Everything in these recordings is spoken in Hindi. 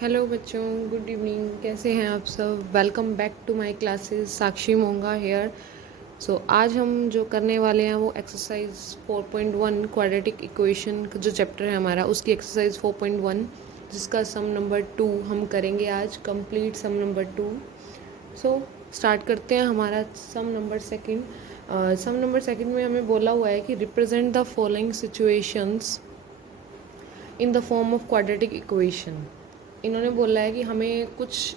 हेलो बच्चों, गुड इवनिंग। कैसे हैं आप सब? Welcome back to my classes. Sakshi Monga here. आज हम जो करने वाले हैं वो एक्सरसाइज 4.1 क्वाड्रेटिक इक्वेशन का जो चैप्टर है हमारा, उसकी एक्सरसाइज 4.1 जिसका सम नंबर 2 हम करेंगे आज, कंप्लीट सम नंबर 2। स्टार्ट करते हैं हमारा सम नंबर सेकंड। सम नंबर सेकंड में हमें बोला हुआ है कि represent the following situations in the form of quadratic equation. इन्होंने बोला है कि हमें कुछ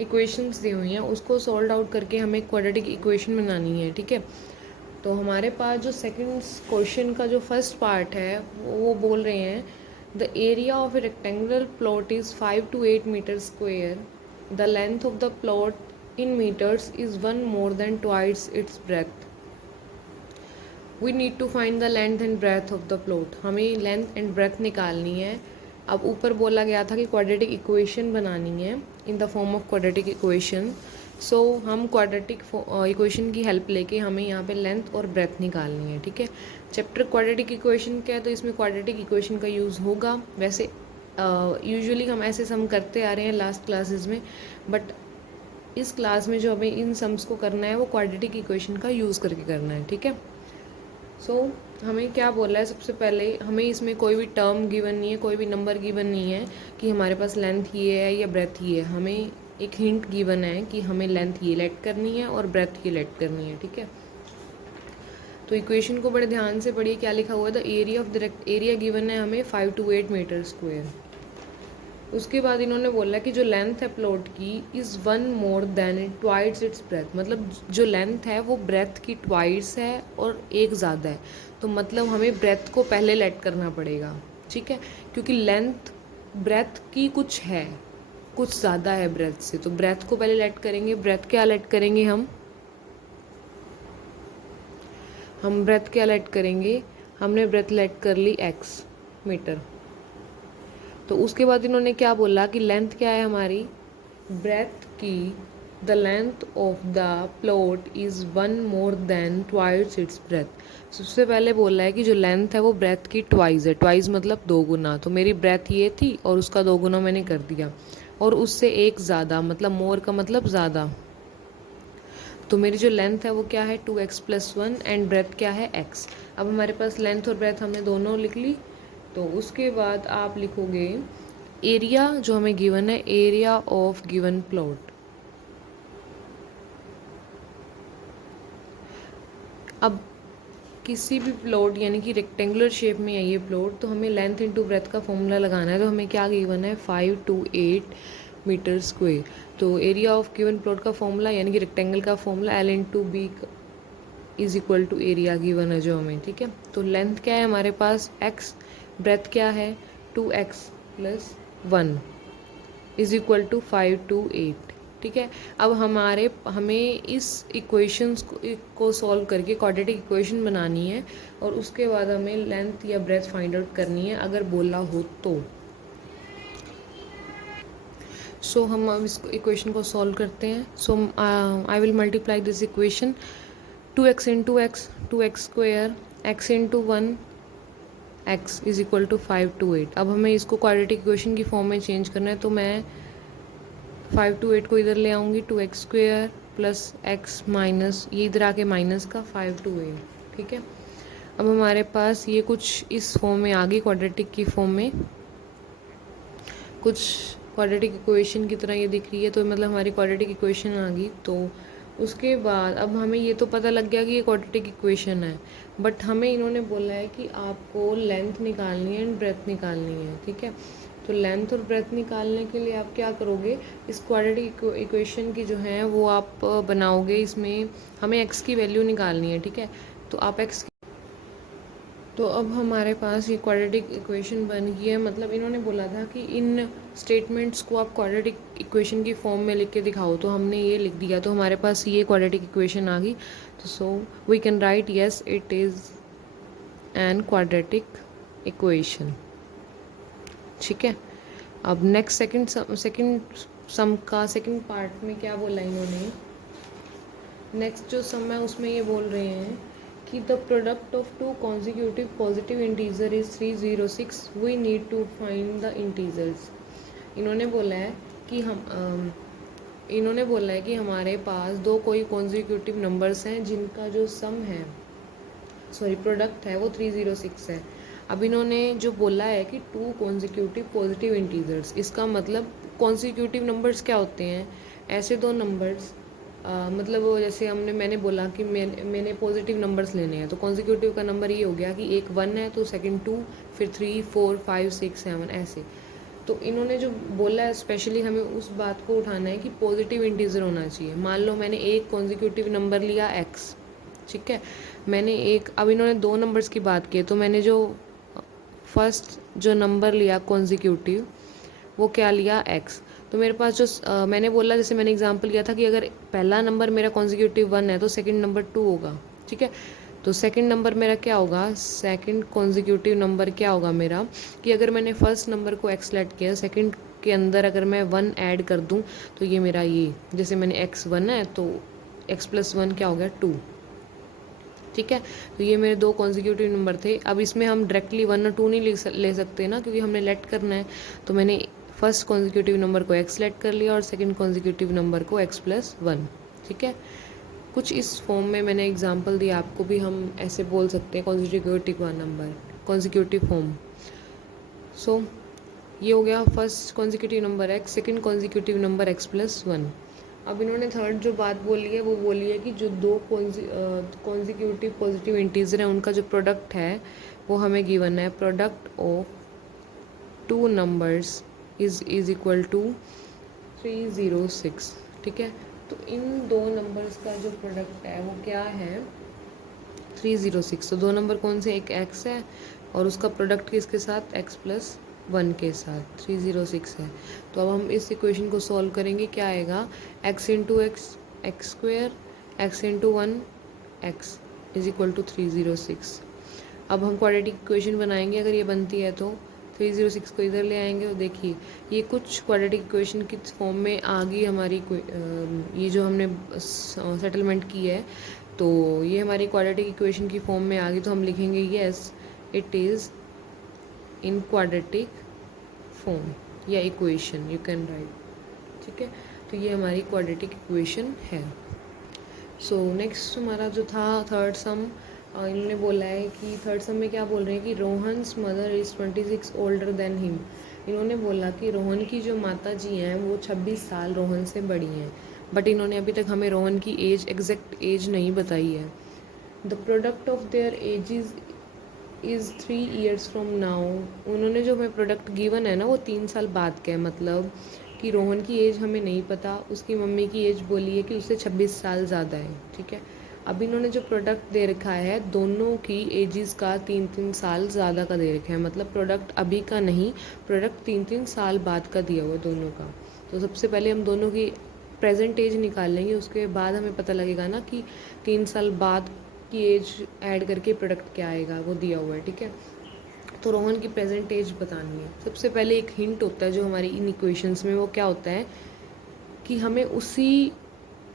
इक्वेशंस दी हुई हैं, उसको सॉल्व आउट करके हमें क्वाड्रेटिक इक्वेशन बनानी है। ठीक है, तो हमारे पास जो सेकंड क्वेश्चन का जो फर्स्ट पार्ट है वो बोल रहे हैं the area of a rectangular plot is 5 to 8 metre square. The length of the plot in metres is 1 more than twice its breadth। We need to find the length and breadth of the plot. हमें लेंथ एंड ब्रेथ निकालनी है। अब ऊपर बोला गया था कि क्वाड्रेटिक इक्वेशन बनानी है in the form of quadratic equation. हम क्वाड्रेटिक इक्वेशन की हेल्प लेके हमें यहाँ पे लेंथ और ब्रेथ निकालनी है। ठीक है, चैप्टर क्वाड्रेटिक इक्वेशन क्या है, तो इसमें क्वाड्रेटिक इक्वेशन का यूज़ होगा। वैसे यूजुअली हम ऐसे सम करते आ रहे हैं लास्ट क्लासेस में, बट इस क्लास में जो हमें इन सम्स को करना है वो क्वाड्रेटिक इक्वेशन का यूज़ करके करना है। ठीक है, हमें क्या बोला है, सबसे पहले हमें इसमें कोई भी टर्म गिवन नहीं है, कोई भी नंबर गिवन नहीं है कि हमारे पास लेंथ ये है या ब्रेथ ये है। हमें एक हिंट गिवन है कि हमें लेंथ ये लेट करनी है और ब्रेथ ये लेट करनी है। ठीक है, तो इक्वेशन को बड़े ध्यान से पढ़िए। क्या लिखा हुआ है, the area of the area given है हमें 5 to 8 मीटर स्क्वेयर। उसके बाद इन्होंने बोला कि जो लेंथ है प्लॉट की is 1 more than twice its breath. मतलब जो लेंथ है वो ब्रेथ की ट्वाइस है और एक ज़्यादा है। तो मतलब हमें ब्रेथ को पहले लेट करना पड़ेगा। ठीक है, क्योंकि लेंथ ब्रेथ की कुछ है, कुछ ज़्यादा है ब्रेथ से, तो ब्रेथ को पहले लेट करेंगे। ब्रेथ क्या लेट करेंगे हम ब्रेथ क्या लेट करेंगे, हमने ब्रेथ लेट कर ली x मीटर। तो उसके बाद इन्होंने क्या बोला कि लेंथ क्या है हमारी, ब्रेथ की the length of the plot is 1 more than twice its breath. सबसे पहले बोला है कि जो लेंथ है वो ब्रेथ की ट्वाइस है। ट्वाइस मतलब 2 गुना। तो मेरी ब्रेथ ये थी और उसका 2 गुना मैंने कर दिया, और उससे एक ज़्यादा, मतलब मोर का मतलब ज़्यादा। तो मेरी जो लेंथ है वो क्या है 2x+1 एंड ब्रेथ क्या है x। अब हमारे पास लेंथ और ब्रेथ हमने दोनों लिख ली। तो उसके बाद आप लिखोगे एरिया जो हमें गिवन है, एरिया ऑफ गिवन प्लॉट। अब किसी भी प्लॉट यानी कि रेक्टेंगुलर शेप में है ये प्लॉट, तो हमें लेंथ इंटू ब्रेथ का फॉर्मूला लगाना है। तो हमें क्या गिवन है 5 to 8 मीटर स्क्वेयर। तो एरिया ऑफ गिवन प्लॉट का फॉर्मूला यानी कि रेक्टेंगल का formula L/B is equal to area given है जो हमें। ठीक है, तो लेंथ क्या है हमारे पास x, ब्रेथ क्या है 2x+1 is equal to 5 to 8। ठीक है, अब हमें इस इक्वेशंस को सॉल्व करके क्वाड्रेटिक इक्वेशन बनानी है, और उसके बाद हमें लेंथ या ब्रेथ फाइंड आउट करनी है अगर बोला हो तो। हम अब इस इक्वेशन को सॉल्व करते हैं। I will multiply this equation 2x into X, 2x² x into 1 x is equal to 5 to 8। अब हमें इसको क्वाड्रेटिक इक्वेशन की फॉर्म में चेंज करना है, तो मैं 5 to 8 को इधर ले आऊँगी, 2x² प्लस x माइनस, ये इधर आके माइनस का 5 to 8। ठीक है, अब हमारे पास ये कुछ इस फॉर्म में आ गई, क्वाड्रेटिक की फॉर्म में, कुछ क्वाड्रेटिक इक्वेशन की तरह ये दिख रही है। तो मतलब हमारी क्वाड्रेटिक इक्वेशन आ गई। तो उसके बाद अब हमें ये तो पता लग गया कि ये क्वाड्रेटिक इक्वेशन है, बट हमें इन्होंने बोला है कि आपको लेंथ निकालनी है एंड ब्रेथ निकालनी है। ठीक है, तो लेंथ और ब्रेथ निकालने के लिए आप क्या करोगे, इस क्वाड्रेटिक इक्वेशन की जो है वो आप बनाओगे। इसमें हमें x की वैल्यू निकालनी है। ठीक है, तो आप x, तो अब हमारे पास ये क्वाड्रेटिक इक्वेशन बन गई है। मतलब इन्होंने बोला था कि इन स्टेटमेंट्स को आप क्वाड्रेटिक इक्वेशन की फॉर्म में लिख के दिखाओ, तो हमने ये लिख दिया, तो हमारे पास ये क्वाड्रेटिक इक्वेशन आ गई। तो we can write yes it is an quadratic equation. ठीक है, अब नेक्स्ट सेकंड सम का सेकंड पार्ट में क्या बोला इन्होंने, नेक्स्ट जो सम है उसमें ये बोल रहे हैं कि the product of two consecutive positive integer is 306। We need to find the integers. इन्होंने बोला है कि इन्होंने बोला है कि हमारे पास दो कोई कॉन्जिक्यूटिव नंबर्स हैं जिनका जो सम है, सॉरी प्रोडक्ट है, वो 306 है। अब इन्होंने जो बोला है कि टू कॉन्जिक्यूटिव पॉजिटिव इंटीजर्स, इसका मतलब कॉन्जिक्यूटिव नंबर्स क्या होते हैं? ऐसे दो नंबर्स, मतलब वो जैसे मैंने बोला कि मैंने पॉजिटिव नंबर्स लेने हैं, तो कॉन्जिक्यूटिव का नंबर ये हो गया कि एक 1 है तो सेकंड 2, फिर 3 4 5 6 7 ऐसे। तो इन्होंने जो बोला है स्पेशली हमें उस बात को उठाना है कि पॉजिटिव इंटीजर होना चाहिए। मान लो मैंने एक कॉन्जिक्यूटिव नंबर लिया x, ठीक है, मैंने एक, अब इन्होंने दो नंबर्स की बात की, तो मैंने जो फर्स्ट जो नंबर लिया कॉन्जिक्यूटिव वो क्या लिया x। तो मेरे पास जो मैंने बोला, जैसे मैंने एग्जांपल किया था कि अगर पहला नंबर मेरा कॉन्जिक्यूटिव 1 है तो सेकंड नंबर 2 होगा, ठीक है। तो सेकंड नंबर मेरा क्या होगा, सेकंड कॉन्जिक्यूटिव नंबर क्या होगा मेरा, कि अगर मैंने फर्स्ट नंबर को x सेलेक्ट किया, सेकंड के अंदर अगर मैं 1 ऐड कर दूं तो ये मेरा, ये जैसे मैंने x 1 है तो x + 1 क्या हो गया 2, ठीक है। तो ये मेरे दो कॉन्जिक्यूटिव नंबर थे। अब इसमें हम डायरेक्टली 1 और 2 नहीं ले सकते ना, क्योंकि हमने लेट करना है। तो मैंने फर्स्ट कॉन्जिक्यूटिव नंबर को x सेलेक्ट कर लिया और सेकंड कॉन्जिक्यूटिव नंबर को x + 1, ठीक है। कुछ इस फॉर्म में मैंने एग्जांपल दिया आपको, भी हम ऐसे बोल सकते हैं कॉन्जिक्यूटिव नंबर, कॉन्जिक्यूटिव फॉर्म। सो ये हो गया first consecutive number x, second consecutive number x + 1। अब इन्होंने थर्ड जो बात बोली है वो बोली है कि जो दो कॉन्जिक्यूटिव पॉजिटिव इंटीजर हैं उनका जो प्रोडक्ट है वो हमें गिवन है, product of two numbers is equal to 306, ठीक है। तो इन दो नंबर्स का जो प्रोडक्ट है वो क्या है, 306। तो दो नंबर कौन से, एक x है और उसका प्रोडक्ट किसके साथ, x + 1 के साथ 306 है। तो अब हम इस इक्वेशन को सॉल्व करेंगे, क्या आएगा, x × x² x × 1 x = 306। अब हम क्वाड्रेटिक इक्वेशन बनाएंगे, अगर ये बनती है तो 306 को इधर ले आएंगे और देखिए ये कुछ क्वाड्रेटिक इक्वेशन की फॉर्म में आ गई हमारी, ये जो हमने सेटलमेंट की है तो ये हमारी क्वाड्रेटिक इक्वेशन की फॉर्म में आ गई। तो हम लिखेंगे yes it is in quadratic form या इक्वेशन यू कैन राइट, ठीक है। तो ये हमारी क्वाड्रेटिक इक्वेशन है। सो नेक्स्ट हमारा जो था थर्ड सम, इन्होंने बोला है कि थर्ड सम में क्या बोल रहे हैं कि Rohan's mother is 26 older than him. इन्होंने बोला कि रोहन की जो माता जी हैं वो 26 साल रोहन से बड़ी हैं, बट इन्होंने अभी तक हमें रोहन की एज, एग्जैक्ट एज नहीं बताई है। The product of their edges is 3 years from now. उन्होंने जो हमें प्रोडक्ट गिवन है ना वो 3 साल बाद का है, मतलब कि रोहन की एज हमें नहीं पता, उसकी मम्मी की एज बोली है कि उससे 26 साल ज़्यादा है, ठीक है। अब इन्होंने जो प्रोडक्ट दे रखा है दोनों की एजेस का 3-3 साल ज़्यादा का दे रखा है, मतलब प्रोडक्ट अभी का नहीं, प्रोडक्ट 3-3 साल बाद का दिया हुआ है दोनों का। तो सबसे पहले हम दोनों की प्रेजेंट एज निकाल लेंगे, उसके बाद हमें पता लगेगा ना कि 3 साल बाद की एज ऐड करके प्रोडक्ट क्या आएगा, वो दिया हुआ है, ठीक है। तो रोहन की प्रेजेंट एज बतानी है। सबसे पहले एक हिंट होता है जो हमारी इन इक्वेशंस में, वो क्या होता है कि हमें उसी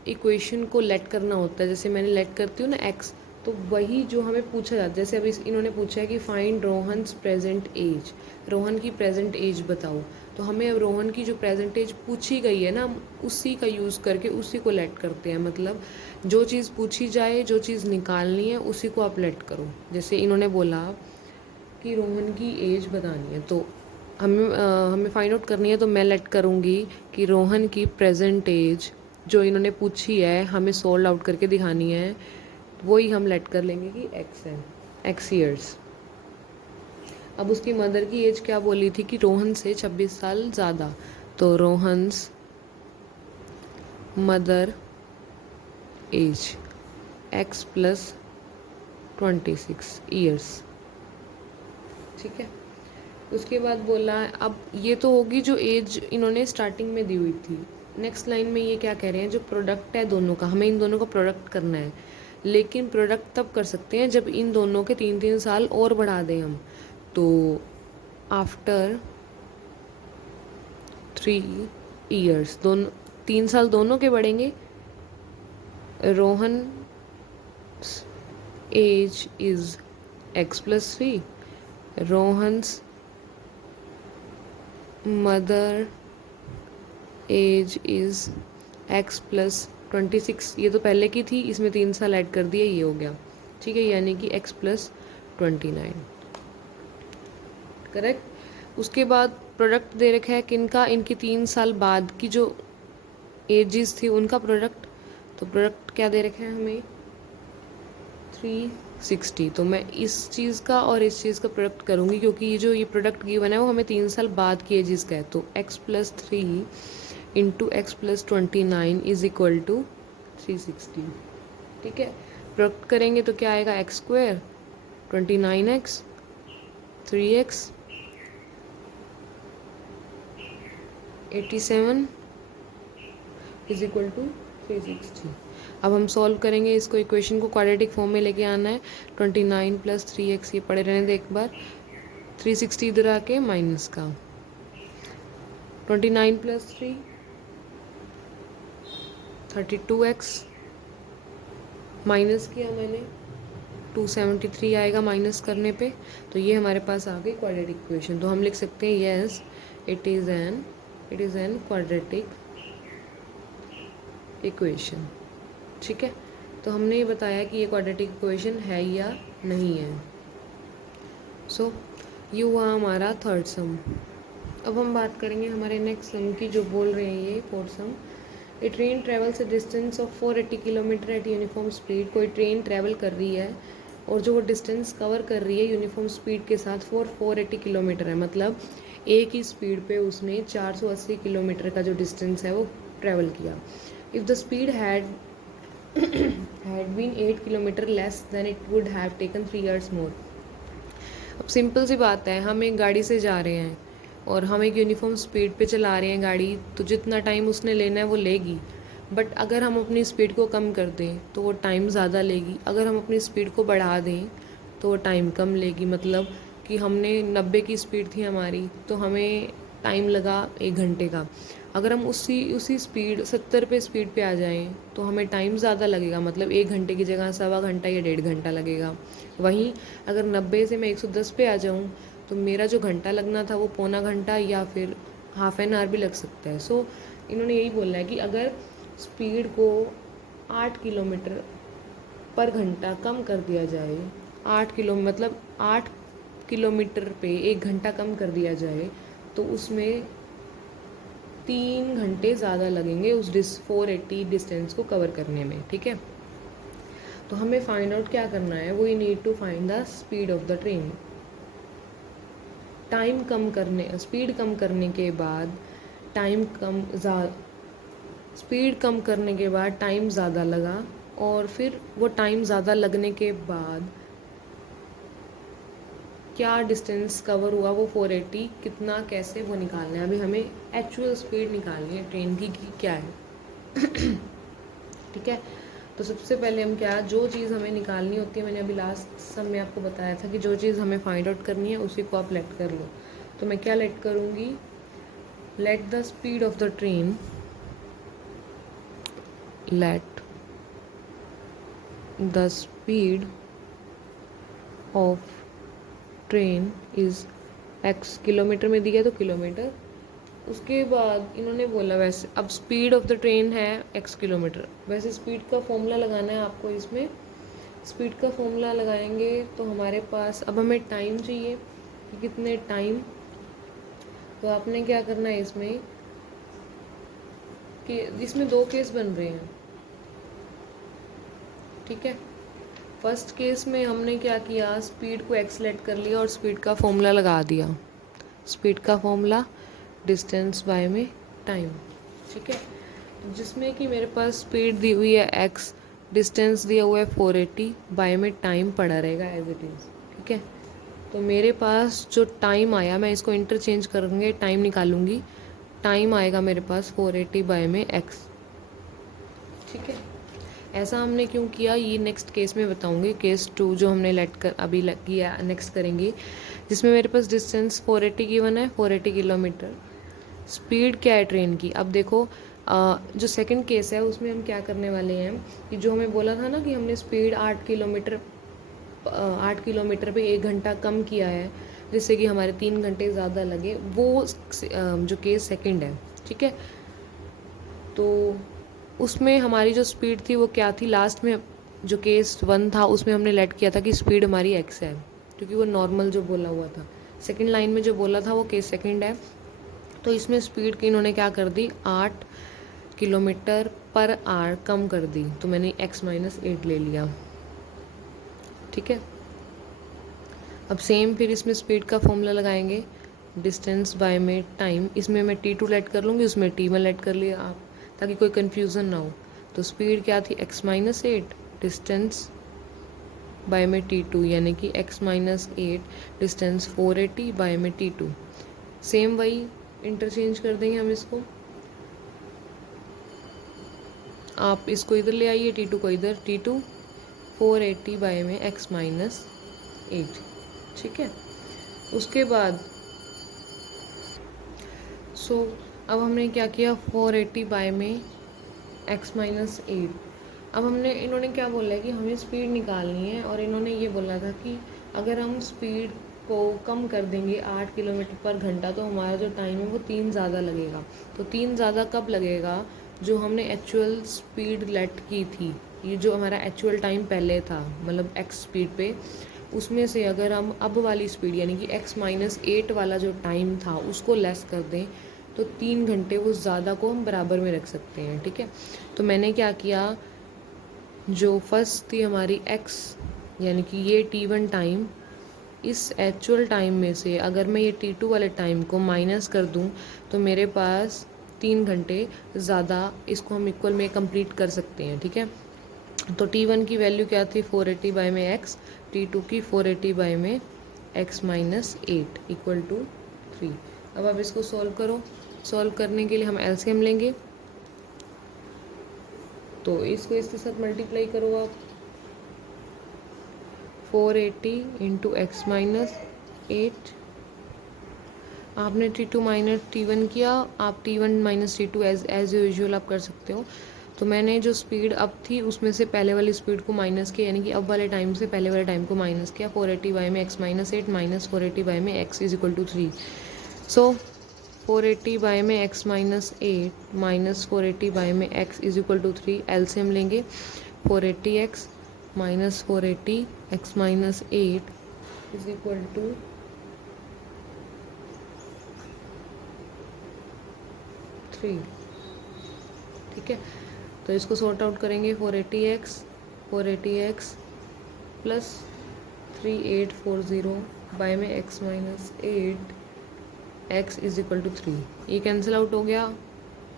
इक्वेशन को लेट करना होता है। जैसे मैंने लेट करती हूँ ना x, तो वही जो हमें पूछा जाता है, जैसे अभी इन्होंने पूछा है कि find Rohan's present age, Rohan की प्रेजेंट एज बताओ। तो हमें अब रोहन की जो प्रेजेंट एज पूछी गई है ना, हम उसी का यूज़ करके उसी को लेट करते हैं। मतलब जो चीज़ पूछी जाए, जो चीज़ निकालनी है उसी को आप लेट करो। जैसे इन्होंने बोला कि रोहन की एज बतानी है, तो हमें फाइंड आउट करनी है, तो मैं लेट करूँगी कि रोहन की प्रेजेंट एज जो इन्होंने पूछी है हमें सोल्व आउट करके दिखानी है, वही हम लेट कर लेंगे कि x है, x ईयर्स। अब उसकी मदर की एज क्या बोली थी कि रोहन से 26 साल ज़्यादा, तो Rohan's mother age x + 26 years, ठीक है। उसके बाद बोला, अब ये तो होगी जो एज इन्होंने स्टार्टिंग में दी हुई थी। नेक्स्ट लाइन में ये क्या कह रहे हैं, जो प्रोडक्ट है दोनों का, हमें इन दोनों का प्रोडक्ट करना है, लेकिन प्रोडक्ट तब कर सकते हैं जब इन दोनों के 3-3 साल और बढ़ा दें हम। तो आफ्टर 3 years, दोनों 3 साल दोनों के बढ़ेंगे। Rohan age is x + 3, Rohan's mother age is X plus 26, ये तो पहले की थी, इसमें 3 साल ऐड कर दिया, ये हो गया, ठीक है, यानी कि एक्स प्लस 29, करेक्ट। उसके बाद प्रोडक्ट दे रखा है किनका, इनकी 3 साल बाद की जो एजेस थी उनका प्रोडक्ट। तो प्रोडक्ट क्या दे रखा है हमें, 360। तो मैं इस चीज़ का और इस चीज़ का प्रोडक्ट करूँगी, क्योंकि ये प्रोडक्ट गिवन है वो हमें 3 साल बाद की एजेस का है। तो x plus 3 into X plus 29 is equal to 360, ठीक है। प्रोडक्ट करेंगे तो क्या आएगा, एक्स स्क्वायर 29x 3x 87 इज इक्वल टू 360। अब हम सॉल्व करेंगे इसको, इक्वेशन को क्वाड्रेटिक फॉर्म में लेके आना है। 29 प्लस 3x, ये पड़े रहने दे एक बार, 360 इधर आके माइनस का, 29 प्लस 3 32x, माइनस किया मैंने 273 आएगा माइनस करने पे। तो ये हमारे पास आ गई क्वाड्रेटिक इक्वेशन। तो हम लिख सकते हैं yes it is an quadratic equation, ठीक है। तो हमने ये बताया कि ये क्वाड्रेटिक इक्वेशन है या नहीं है। सो ये हुआ हमारा थर्ड सम। अब हम बात करेंगे हमारे नेक्स्ट सम की, जो बोल रहे हैं ये fourth some. A train travels A distance of 480 kilometre eight uniform speed. कोई ट्रेन ट्रैवल कर रही है और जो वो डिस्टेंस कवर कर रही है यूनिफॉर्म स्पीड के साथ 480 किलोमीटर है, मतलब एक ही स्पीड पे उसने 480 किलोमीटर का जो डिस्टेंस है वो ट्रैवल किया। If the speed had been 8 kilometre less than it would have taken 3 years more. अब सिंपल सी बात है, हम एक गाड़ी से जा रहे हैं और हम एक यूनिफॉर्म स्पीड पे चला रहे हैं गाड़ी, तो जितना टाइम उसने लेना है वो लेगी। बट अगर हम अपनी स्पीड को कम कर दें तो वो टाइम ज़्यादा लेगी, अगर हम अपनी स्पीड को बढ़ा दें तो वो टाइम कम लेगी। मतलब कि हमने 90 की स्पीड थी हमारी, तो हमें टाइम लगा 1 घंटे का। अगर हम उसी स्पीड 70 पे स्पीड पे आ जाएं तो हमें टाइम ज़्यादा लगेगा, मतलब 1 घंटे की जगह 1.25 घंटा या 1.5 घंटा लगेगा। वहीं अगर 90 से मैं 110 पे आ जाऊं तो मेरा जो घंटा लगना था वो पौना घंटा या फिर हाफ एन आवर भी लग सकता है। सो इन्होंने यही बोला है कि अगर स्पीड को 8 किलोमीटर पर घंटा कम कर दिया जाए, 8 किलोमीटर पे 1 घंटा कम कर दिया जाए, तो उसमें 3 घंटे ज़्यादा लगेंगे उस 480 डिस्टेंस को कवर करने में, ठीक है। तो हमें फाइंड आउट क्या करना है, we need to find the speed of the train. Speed कम करने के बाद स्पीड कम करने के बाद टाइम ज़्यादा लगा, और फिर वो टाइम ज़्यादा लगने के बाद क्या डिस्टेंस कवर हुआ वो 480 कितना, कैसे वो निकालना है। अभी हमें एक्चुअल स्पीड निकालनी है ट्रेन की कि क्या है ठीक है। तो सबसे पहले हम जो चीज़ हमें निकालनी होती है, मैंने अभी लास्ट सम में आपको बताया था कि जो चीज़ हमें फाइंड आउट करनी है उसी को आप लेट कर लो। तो मैं क्या लेट करूँगी, let the speed of the train, let the speed of train is x, kilometre में दिया तो किलोमीटर। उसके बाद इन्होंने बोला वैसे अब स्पीड ऑफ द ट्रेन है x किलोमीटर, वैसे स्पीड का फॉर्मूला लगाना है आपको। इसमें स्पीड का फॉर्मूला लगाएंगे तो हमारे पास अब हमें टाइम चाहिए कि कितने टाइम। तो आपने क्या करना है इसमें कि इसमें 2 केस बन रहे हैं, ठीक है। फर्स्ट केस में हमने क्या किया, स्पीड को एक्सलेट कर लिया और स्पीड का फॉर्मूला लगा दिया। स्पीड का फॉर्मूला डिस्टेंस बाय में टाइम, ठीक है। जिसमें कि मेरे पास स्पीड दी हुई है x, डिस्टेंस दिया हुआ है 480, बाय में टाइम पड़ा रहेगा एज इट इज़, ठीक है। तो मेरे पास जो टाइम आया, मैं इसको इंटरचेंज करूँगी, टाइम निकालूंगी, टाइम आएगा मेरे पास 480 बाय में x, ठीक है। ऐसा हमने क्यों किया ये नेक्स्ट केस में बताऊंगी। केस 2 जो हमने अभी किया नेक्स्ट करेंगे, जिसमें मेरे पास डिस्टेंस 480 गिवन है, 480 किलोमीटर। स्पीड क्या है ट्रेन की, अब देखो जो सेकंड केस है उसमें हम क्या करने वाले हैं कि जो हमें बोला था ना कि हमने स्पीड 8 किलोमीटर पे 1 घंटा कम किया है, जिससे कि हमारे 3 घंटे ज़्यादा लगे, वो जो केस सेकंड है, ठीक है। तो उसमें हमारी जो स्पीड थी वो क्या थी, लास्ट में जो केस 1 था उसमें हमने लेट किया था कि स्पीड हमारी x है, क्योंकि वो नॉर्मल जो बोला हुआ था। सेकंड लाइन में जो बोला था वो केस सेकंड है। तो इसमें स्पीड की इन्होंने क्या कर दी, 8 किलोमीटर पर आवर कम कर दी, तो मैंने x-8 ले लिया। ठीक है, अब सेम फिर इसमें स्पीड का फॉर्मूला लगाएंगे, डिस्टेंस बाय में टाइम। इसमें मैं t2 लेट कर लूँगी, उसमें t1 लेट कर लिया आप, ताकि कोई कन्फ्यूज़न ना हो। तो स्पीड क्या थी, x-8, डिस्टेंस बाय में t2, यानी कि x-8 डिस्टेंस 480 बाय में t2। सेम वही इंटरचेंज कर देंगे हम इसको, आप इसको इधर ले आइए, t2 को इधर, t2 480 बाय में x-8। ठीक है, उसके बाद अब हमने क्या किया, 480 बाय में x-8। अब हमने, इन्होंने क्या बोला है कि हमें स्पीड निकालनी है, और इन्होंने ये बोला था कि अगर हम स्पीड को कम कर देंगे 8 किलोमीटर पर घंटा तो हमारा जो टाइम है वो 3 ज़्यादा लगेगा। तो 3 ज़्यादा कब लगेगा, जो हमने एक्चुअल स्पीड लेट की थी, ये जो हमारा एक्चुअल टाइम पहले था, मतलब x स्पीड पे, उसमें से अगर हम अब वाली स्पीड यानी कि x-8 वाला जो टाइम था उसको लेस कर दें तो 3 घंटे वो ज़्यादा को हम बराबर में रख सकते हैं। ठीक है, तो मैंने क्या किया, जो फर्स्ट थी हमारी x यानी कि ये t1 टाइम, इस एक्चुअल टाइम में से अगर मैं ये t2 वाले टाइम को माइनस कर दूं तो मेरे पास 3 घंटे ज़्यादा इसको हम इक्वल में कंप्लीट कर सकते हैं। ठीक है, तो t1 की वैल्यू क्या थी, 480 बाय में x, t2 की 480 बाय में x-8 इक्वल टू 3। अब आप इसको सॉल्व करो। सॉल्व करने के लिए हम एलसीएम लेंगे, तो इसको इसके साथ मल्टीप्लाई करो आप, 480 इंटू x-8, आपने t2 माइनस t1 किया, आप t1 minus t2 as usual आप कर सकते हो। तो मैंने जो स्पीड अब थी उसमें से पहले वाली स्पीड को माइनस किया, यानी कि अब वाले टाइम से पहले वाले टाइम को माइनस किया, 480 बाय में x-8 माइनस 480 बाय में x is equal to 3। So 480 by में x-8 माइनस 480 बाय में x is equal to 3, LCM लेंगे, 480x minus 480 x-8 is equal to 3। ठीक है, तो इसको सॉर्ट आउट करेंगे, 480x प्लस 3840 बाय में x-8 x is equal to 3। ये कैंसिल आउट हो गया,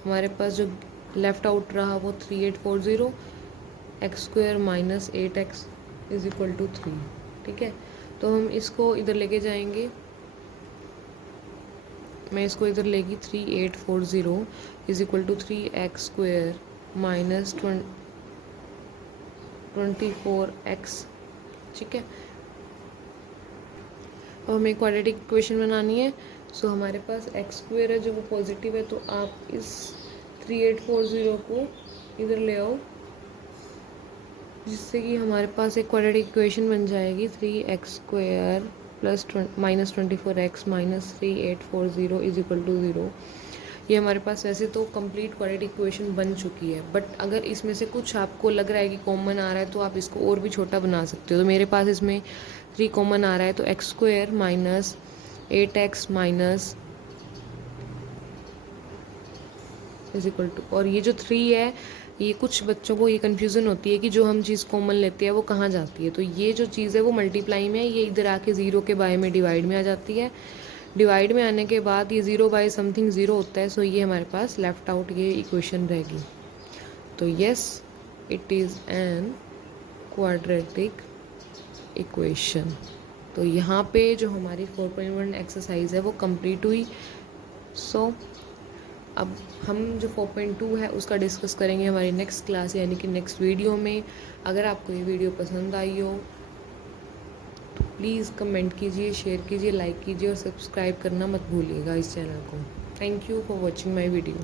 हमारे पास जो लेफ्ट आउट रहा वो 3840 x² minus 8x is equal to 3। ठीक है, तो हम इसको इधर लेके जाएंगे, मैं इसको इधर लेगी, 3840 is equal to 3x² minus 24x। ठीक है, अब हमें क्वाड्रेटिक इक्वेशन बनानी है। सो हमारे पास x² है जो वो पॉजिटिव है, तो आप इस 3840 को इधर ले आओ, जिससे कि हमारे पास एक क्वाड्रेटिक इक्वेशन बन जाएगी, 3x² plus minus 24x minus 3840 is equal to 0। ये हमारे पास वैसे तो कंप्लीट क्वाड्रेटिक इक्वेशन बन चुकी है, बट अगर इसमें से कुछ आपको लग रहा है कि कॉमन आ रहा है तो आप इसको और भी छोटा बना सकते हो। तो मेरे पास इसमें 3 कॉमन आ रहा है, तो x² minus 8x minus is equal to, और ये जो 3 है, ये कुछ बच्चों को ये कन्फ्यूज़न होती है कि जो हम चीज़ कॉमन लेते हैं वो कहाँ जाती है। तो ये जो चीज़ है वो मल्टीप्लाई में है, ये इधर आके 0 के बाय में डिवाइड में आ जाती है। डिवाइड में आने के बाद ये 0 बाय समथिंग 0 होता है, सो ये हमारे पास लेफ्ट आउट ये इक्वेशन रहेगी। तो yes, it is an quadratic equation. तो यहाँ पे जो हमारी 4.1 एक्सरसाइज है वो कंप्लीट हुई। सो अब हम जो 4.2 है उसका डिस्कस करेंगे हमारी नेक्स्ट क्लास यानी कि नेक्स्ट वीडियो में। अगर आपको ये वीडियो पसंद आई हो तो प्लीज़ कमेंट कीजिए, शेयर कीजिए, लाइक कीजिए और सब्सक्राइब करना मत भूलिएगा इस चैनल को। Thank you for watching my video.